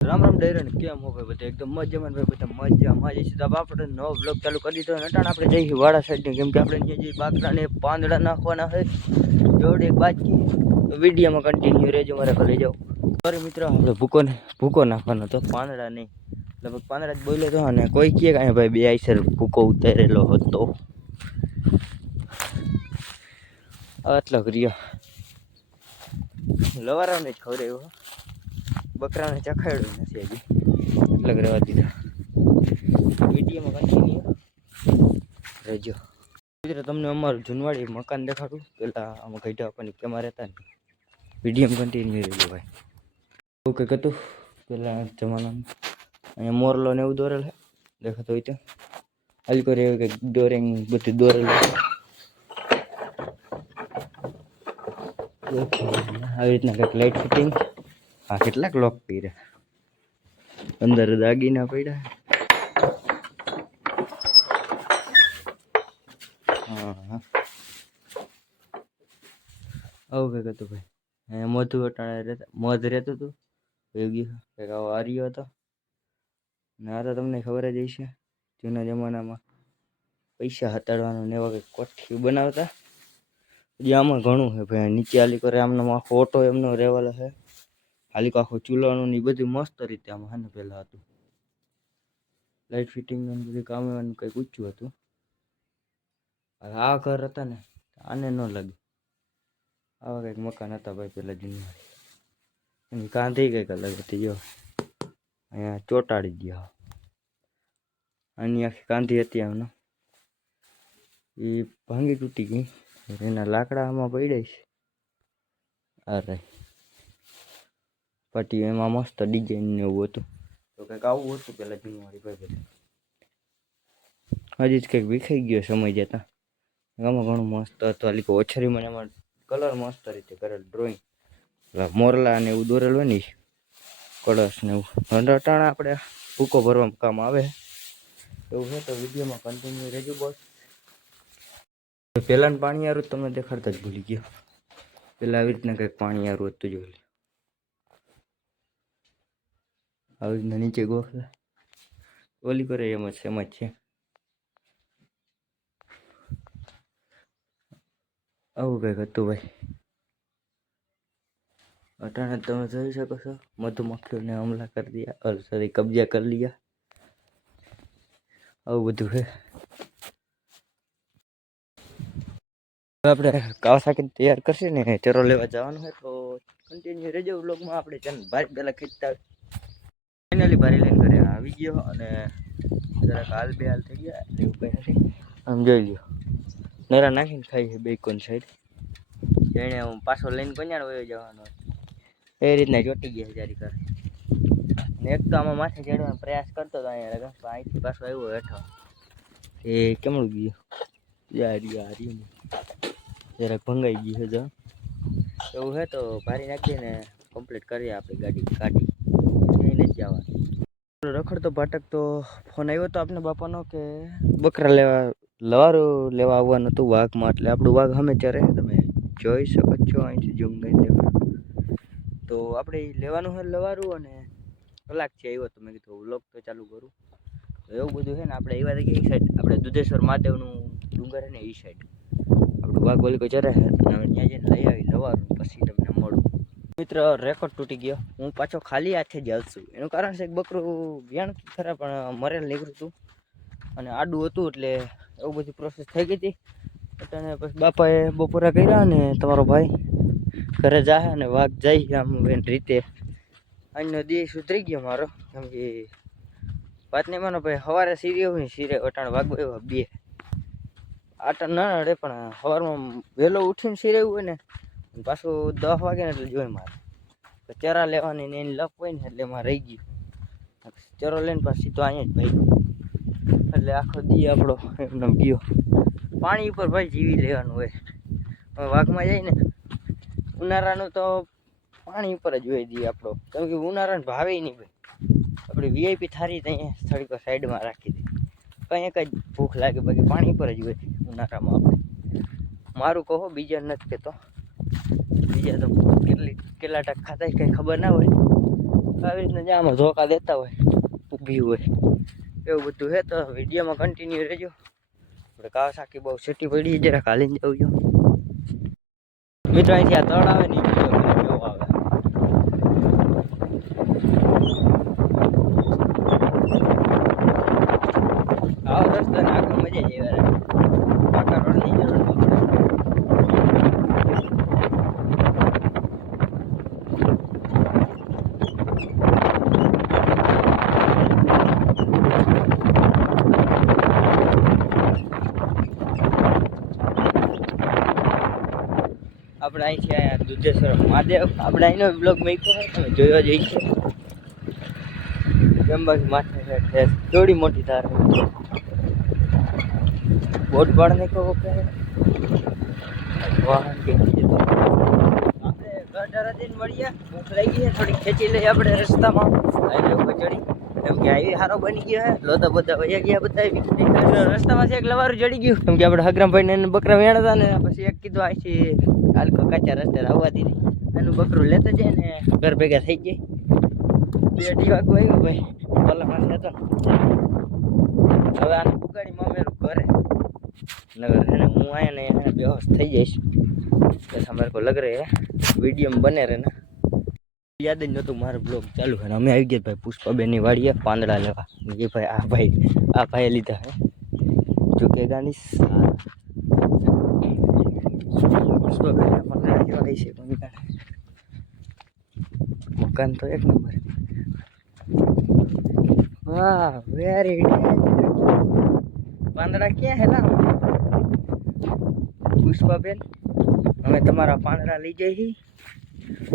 રામ રામ ડેરન કેમ હો ભાઈ બધા એકદમ મજામાં ભાઈ બધા મજામાં જ છે. તો આપણે નવો બ્લોગ ચાલુ કરી દીધો અને અટાણે આપણે જઈએ વાડા સાઈડ કેમ કે આપણે અહીંયા જે બાકરાને પાંદડા નાખવાના હોય જોડે એક બાકી વિડીયોમાં કન્ટિન્યુ રહેજો મારે લઈ જાઓ. સોરી મિત્રો આપણે ભૂકો નાખવાનો તો પાંદડા નહીં લગભગ પાંદડા જ બોલે તો અને કોઈ કહે કાંઈ ભાઈ બે આઈસર ભૂકો ઉતારેલો હતો આટલો કર્યો લવારાને જ ખવડાવ્યો બકરાને ચખાડ્યું નથી હજી એટલે રહેવા દીધા. વિડીયોમાં કન્ટિન્યુ રહેજો. મિત્રો તમને અમારું જૂનવાડી મકાન દેખાડું પેલા આમાં ગઈઢા આપણને કેમાં રહેતા ને વિડીયોમાં કન્ટિન્યુ રહેજો ભાઈ. એવું કંઈક હતું પેલા જમાનામાં અહીંયા મોરલો ને એવું દોરેલ છે દેખાતો હોય તો હલકો રે એવું કંઈક દોરેંગ બધું દોરેલું આવી રીતના કંઈક લાઇટ ફિટિંગ. હા કેટલાક લોક પીર્યા અંદર દાગીના પડ્યા. હા આવું કંઈક હતું ભાઈ. અહીંયા મોઢું અટાણે રહેતા મોધ રહેતું હતું યોગી કંઈક આવો આર્યો હતો ને આ તો તમને ખબર જ હશે જૂના જમાનામાં પૈસા હતાડવાનું ને એવા કંઈક કોઠી બનાવતા. હજી આમાં ઘણું છે ભાઈ. નીચે હાલી કરે આમનો આખો ઓટો એમનો રહેવાલો છે હાલી આખું ચૂલાનું ને બધું મસ્ત રીતે આમાં છે ને પહેલાં હતું લાઇટ ફિટિંગનું બધું કામ એવાનું કંઈક ઊંચું હતું. આ ઘર હતા ને આને ન લાગે આવા કંઈક મકાન હતા ભાઈ પહેલાં જૂની એની કાંધી કંઈક અલગ હતી. જો અહીંયા ચોંટાડી ગયા આની આખી કાંધી હતી આમનો એ ભાંગી તૂટી ગઈ એના લાકડા આમાં પડ્યા છે. અરે પટ્ટી એમાં મસ્ત ડિઝાઇન ને એવું હતું તો કંઈક આવું હતું પેલા જૂનવાળી ભાઈ બધું. હજી જ કંઈક વિખાઈ ગયો સમય જતા. આમાં ઘણું મસ્ત હતું હાલી ઓછરીમાં એમાં કલર મસ્ત રીતે કરેલ ડ્રોઈંગ મોરલા ને એવું દોરેલું હોય ને કળશ ને એવું. અટાણા આપણે ભૂકો ભરવામાં કામ આવે એવું છે તો વિડીયોમાં કન્ટિન્યુ રહેજો બોસ. પહેલાંનું પાણી આરું તમને દેખાડતા જ ભૂલી ગયો. પહેલાં આવી રીતના કંઈક પાણી આરું હતું જોઈ લે આવી રીતના નીચે ગોખલા ઓલી કરે એમ જ છે. આવું કંઈક હતું ભાઈ. અટાણે તમે જોઈ શકો છો મધુમક્ખીઓને હમલા કરી દિયા સોરી કબજા કરી लिया આવું બધું છે. આપણે કાવાસાકી તૈયાર કરશે ને ચરો લેવા જવાનું હોય તો કન્ટિન્યુ રહેજો વ્લોગમાં. આપણે છે ને ભારી પહેલાં ખેંચતા ફાઇનલી ભારી લઈને ઘરે આવી ગયો અને જરાક હાલ બે હાલ થઈ ગયા એટલે એવું કંઈ નથી. આમ જોઈ લ્યો નરા નાખીને ખાઈ છે બેકોન સાઈડ એને હું પાછો લઈને પંજાણ વયો જવાનો એ રીતના ચોટી ગયા જારી કર ને એક તો આમાં માથે ચડવાનો પ્રયાસ કરતો હતો અહીંયા લગા અહીંથી પાછો આવ્યો હેઠો એ કેમનું ગયું હાર્યું જરાક ભંગાઈ ગયું છે જો એવું છે તો ભારી નાખીએ ને કમ્પ્લીટ કરીએ આપણી ગાડી કાઢી એને જ જવાનું. રખડતો ભાટકતો ફોન આવ્યો તો આપને બાપાનો કે બકરા લવારું લેવા આવવાનું હતું વાઘમાં એટલે આપણું વાઘ અમે ચરે તમે જોઈ શકો છો અહીંથી ઝૂમ કરીને દેખાડો તો આપણે લેવાનું હોય લવારું અને કલાક છે આવ્યો તો મેં કીધું વ્લોગ તો ચાલુ કરું તો એવું બધું છે ને આપણે આવ્યા હતા કે એ સાઈડ આપણે દુધેશ્વર મહાદેવનું ડુંગર છે ને એ સાઈડ આપણું વાઘ બોલી કોઈ ચરે છે ત્યાં જઈને લઈ આવી લવારું પછી તમને મળું. મિત્ર રેકોર્ડ તૂટી ગયો હું પાછો ખાલી હાથે જ હાલશું એનું કારણ છે કે બકરું વ્યાણ ખરા પણ મરેલ નીકળ્યું હતું અને આડું હતું એટલે એવું બધી પ્રોસેસ થઈ ગઈ હતી. અને પછી બાપાએ બપોરા કર્યા ને તમારો ભાઈ ઘરે જાય અને વાઘ જાય આમ એની રીતે અન્ય દી સુધરી ગયો મારો કેમ કે વાત નહીં માનો ભાઈ સવારે સીરે હોય ને સીરે વટાણ વાઘ એવા બે આટા ના અડે પણ સવારમાં વહેલો ઉઠીને સીરેવું હોય ને પાછું 10 વાગે ને એટલે જોઈ મારે તો ચરા લેવાની ને એની લપ હોય ને એટલે એમાં રહી ગયું ચરો લઈને પાછી તો અહીંયા જ ભાઈ એટલે આખો દી આપણો એમને ગયો. પાણી ઉપર ભાઈ જીવી લેવાનું હોય. હવે વાઘમાં જાય ને ઉનાળાનું તો પાણી ઉપર જ હોય દઈએ આપણો કેમ કે ઉનાળાને ભાવે નહીં ભાઈ. આપણે વીઆઈપી થારી તો અહીંયા થોડીક સાઈડમાં રાખી દઈએ કંઈ એક જ ભૂખ લાગે બાકી પાણી પર જ હોય ઉનાળામાં આપણે. મારું કહો બીજા નથી કહેતો બીજા તો કેટલા ટકા ખાતા કંઈ ખબર ના હોય આવી રીતના જ્યાં આમાં ધોકા દેતા હોય ઊભી હોય એવું બધું છે. તો વિડીયોમાં કન્ટિન્યુ રહેજો. આપણે કાવાસાકી બહુ સેટી પડી જરાક હાલીને જવું જો મિત્રો. અહીંથી આ તળ આવે ને કેવો આવે. આવો રસ્તો ને આખો મજા જ આવે. પાકા રોડની જરૂર ન પડે. આપણે અહીંથી આયા દુધેશ્વર મહાદેવ. આપણે અહીંનો બ્લોગ મૂક્યો હોય તમે જોયો જઈ છે. જંબાજી માથે છે થોડી મોટી ધાર બોટ પાડ ને કહો કે વાહન કે આપણે ગઢડા જઈને મળીએ. ભૂખ લાગી છે થોડી ખેંચી લઈએ આપણે રસ્તામાં હાઈવે ઉપર ચડી. કેમ કે હાઈવે સારો બની ગયો છે. લોતા બધા વયા ગયા બધા રસ્તામાં એક લવારું ચડી ગયું. કેમ કે આપણે હગરામભાઈ ને બકરા વેણ હતા ને પછી એક કીધું અહીંથી હાલકો કાચા રસ્તે આવવા દીધી. એનું બકરું લેતા જાય ને ઘર ભેગા થઈ જાય. 2 વાગો આવ્યો ભાઈ ઓલા પાસે હતો. હવે આને પુગાડી મામેરું ઘરે નગર है ना. હું आया ने बेहोश થઈ જઈશ. બસ અમારે કો લગ રહે वीडियो में बने रहना. યાદ જ નહોતું મારો બ્લોગ ચાલુ છે. અમે આવી ગયા ભાઈ પુષ્પાબેન ની વાડીએ પાંદડા લેવા. એ ભાઈ આ ભાઈ લીધા હે ઝુકેગા ની પુષ્પાબેન ના પાંદડા કેવા છે. મકાન તો એક નંબર. વાહ વેરી પાંદડા ક્યાં હે ના પુષ્પાબેન. અમે તમારા પાંદડા લઈ જઈ.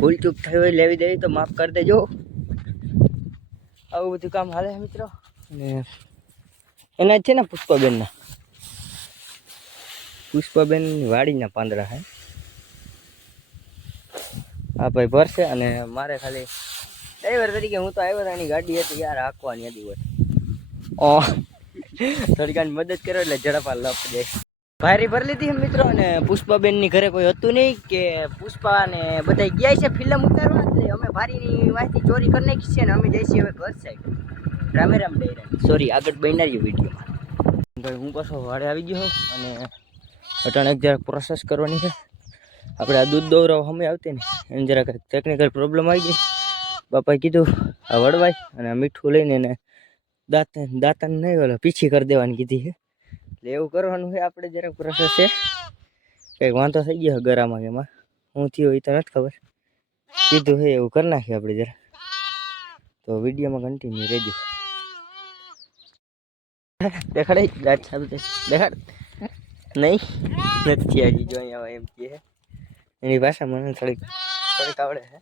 ભૂલ ચૂક થઈ હોય લેવી દેવી તો માફ કરી દેજો. આવું બધું કામ હાલે મિત્રો. ને એના જ છે ને પુષ્પાબેન વાડીના પાંદડા હે. હા ભાઈ ભરશે. અને મારે ખાલી ડ્રાઈવર તરીકે હું તો આવ્યો એની ગાડી હતી યાર હાંકવાની હતી હોય. થોડીક મદદ કરો એટલે ઝડપા લપ જાય. ભારી ભરી લીધી મિત્રો. અને પુષ્પાબેન ની ઘરે કોઈ હતું નહીં કે પુષ્પા ને બધા ગયા છે ફિલ્મ ઉતારવા. એટલે અમે ભારીની માહિતી ચોરી કરી નાખી છે ને અમે જઈશું હવે ઘર સાઈડ. રામે રામ ડેરા સોરી આગળ બનાવી વિડીયોમાં. ભાઈ હું પાછો વાડે આવી ગયો અને અટાણે જરાક પ્રોસેસ કરવાની છે. આપણે આ દૂધ દોવરાવ અમે આવતી ને એને જરાક ટેકનિકલ પ્રોબ્લેમ આવી ગઈ. બાપાએ કીધું આ વળવાય અને આ મીઠું લઈને એને દાંતન નહીં ઓલો પીછી કરી દેવાની કીધી છે. એટલે એવું કરવાનું છે. આપણે જરાક પ્રોસેસ છે. કંઈક વાંધો થઈ ગયો ગરામાં એમાં હું થયો એ તો નથી ખબર. કીધું છે એવું કરી નાખીએ આપણે જરાક. તો વિડીયોમાં કન્ટિન્યુ રહેજો. દેખાડે દાંત સાબુ દેખાડ નહીં નથી હજી જો અહીંયા એમ કહે એની ભાષા મને થોડીક આવડે છે.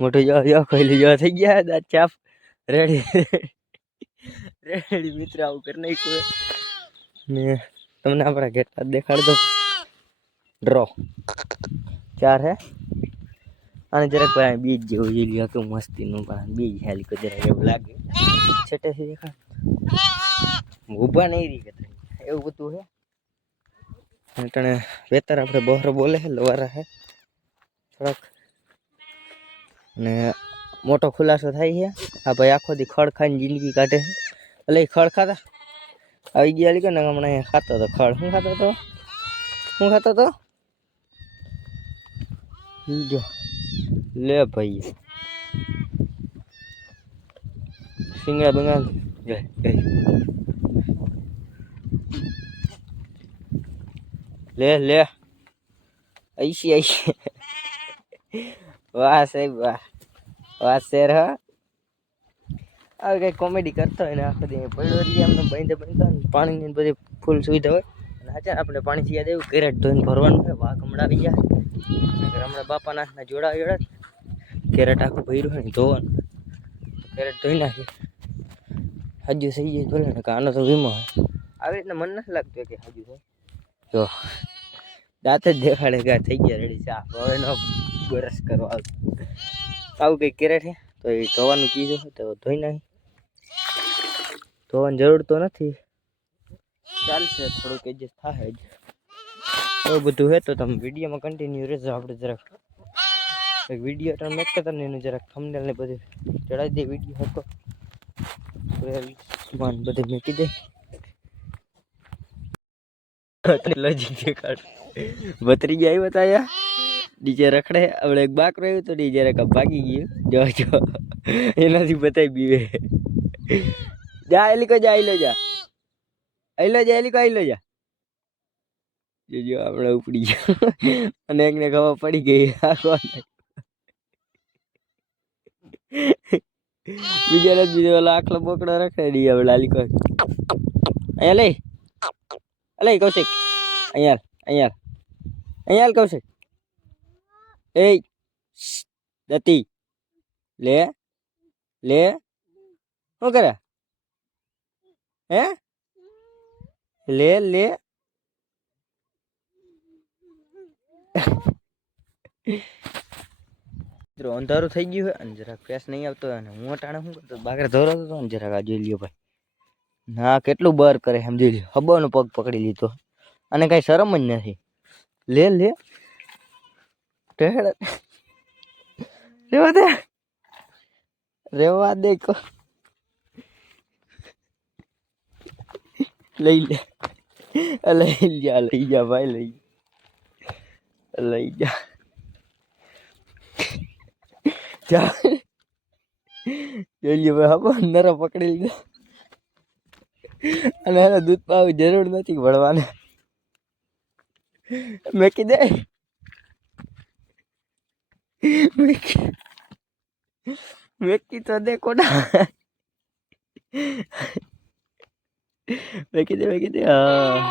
મોટું જો ખોલી જો થઈ ગયા દાંત ચાપ રેડી મિત્ર આવું કરી નાખ્યું ને તમને આપણા ઘેટા દેખાડ દો. ડ્રો 4 હે. અને જરાક ભાઈ બીજ જેવું જેલી હતું મસ્તીનું પણ બીજ હાલી કો જરાક એવું લાગે છેટેથી દેખાડ ઊભા નહીં રહી કે એવું બધું છે. તને વેતર આપણે બહોરો બોલે છે લવારા છે થોડાક. ને મોટો ખુલાસો થાય છે. આ ભાઈ આખો દી ખડ ખાઈને જિંદગી કાઢે છે. એટલે ખડ ખાતા આવી ગયા લીધો ને હમણાં ખાતો હતો ખડ. શું ખાતો હતો જો લે ભાઈ સિંગડા બંગાળ લે ऐसी वाह साहेब वाह शेर हाँ. હવે કંઈક કોમેડી કરતો હોય ને આખો દી પડ્યો રહીએ અમને બાંધે પાણીની બધી ફૂલ સુવિધા હોય. અને આજે આપણે પાણીથી યાદ આવ્યું કેરેટ ધોઈને ભરવાનું હોય. વાઘ હમણાં આવી ગયા હમણાં બાપા નાથના જોડા કેરેટ આખું ભર્યું હોય ને ધોવાનું. કેરેટ ધોઈ નાખી હજુ થઈ જાય ભલે ને આનો તો વીમો હોય. આવી રીતના મન નથી લાગતું કે હજુ થાય જો દાંત જ દેખાડે કે થઈ ગયા રેડી ચા. હવે નો બરસ કરવા આવું કંઈક કેરેટ છે તો એ ધોવાનું કીધું તો ધોઈ નાખી. ધોવાની જરૂર તો નથી ચાલશે થોડુંક એડજસ્ટ થાય જ. એવું બધું છે તો તમે વિડીયોમાં કન્ટિન્યુ રહેજો. આપણે જરાક એક વિડીયો તમે મેકતા હતા ને એનું જરાક થંબનેલ ને બધું ચડાવી દે વિડીયો હતો માન બધે મૂકી દે લોજિક દેખાડ બત્રી ગયા આવ્યો હતા ડીજે રખડે આપણે એક બાક રહ્યું તો ડીજે રકમ ભાગી ગયું જો એનાથી બતાવી બીવે જા એલી કો જા આઈ લો જા એલી કો આઈ લો જા જો આપણે ઉપડી ગયો અને એકને ખબર પડી ગઈ બીજો ઓલા આખલો બોકડો રખડે ડી આપણે લાલી કો અહીંયા લઈ અલે કૌશિક અહીંયા કૌશિક એ દતી લે શું કરે હે લે મિત્રો અંધારું થઈ ગયું હોય અને જરાક ફેસ નહીં આવતો હોય અને હું અટાણે શું કરતો બાગરે ધોરાતો હતો ને જરાક આ જોઈ લ્યો ભાઈ ના કેટલું બર કરે સમજી લ્યો હબાનો પગ પકડી લીધો અને કઈ શરમ જ નથી લે રેવા દે લઈ જા ભાઈ લઈ જા જોઈ લ્યો ભાઈ હબો નરો પકડી લીધો અને એને દૂધ પાવી જરૂર નથી ભળવાને મેકી દે મેકી તો દે કોના મેકી દે હા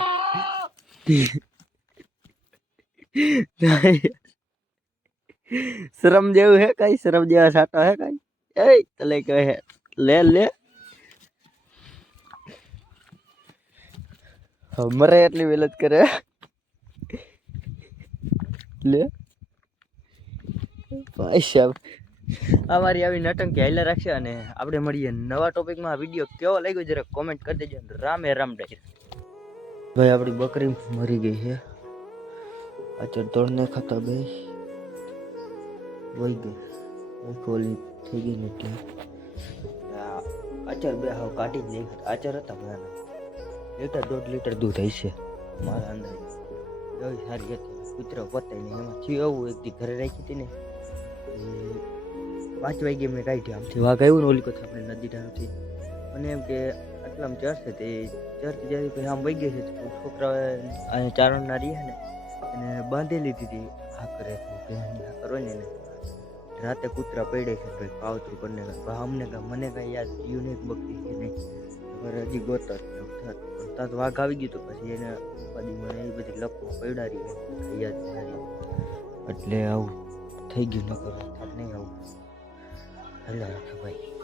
શરમ જેવું હે કઈ શરમ જેવા સાટો હે કઈ એ તલે કહે લે મરે એટલી વેલત કરે લે ભાઈ સાહેબ અમારી આવી નટંકી હાઈલા રાખશે અને આપણે મળીએ નવા ટોપિકમાં. આ વિડીયો કેવો લાગ્યો જરા કોમેન્ટ કરી દેજો. રામે રામ ડાયર ભાઈ આપણી બકરી મરી ગઈ છે. અચર દોડને ખાતા બે વહી ગઈ ખોલી થઈ ગઈ ને એટલે અચર બે હાવ કાઢી જ નહીં. આચર હતા બધાના 1.5 લીટર દૂધ હશે મારા અંદાજે. એવી સારી હતી કૂતરો પતાય નહીં. એમાં થયું એવું એક દી ઘરે રાખી હતી ને 5 વાગે મેં કાઢી આમથી વાઘ આવ્યું ને ઓલી કોથી આપણે નદી ધારથી અને એમ કે આટલામાં ચરશે તે ચરતી જતી પછી આમ વહી ગઈ છે. છોકરા અહીંયા ચારણના રહ્યા ને એને બાંધી લીધી હતી હાકરે કરો ને એને રાતે કૂતરા પડે છે ભાઈ કાવતરું કરીને અમને મને કાંઈ યાદ યુનિક બકરી કે નહીં ખબર હજી ગોતર ત્યાં વાઘ આવી ગયું તો પછી એને બધી મને એ બધી લપમાં પડારી યાદ નથી એટલે આવું થઈ ગયું ન કરો થાક નહીં આવું હલ્લા રાખે ભાઈ.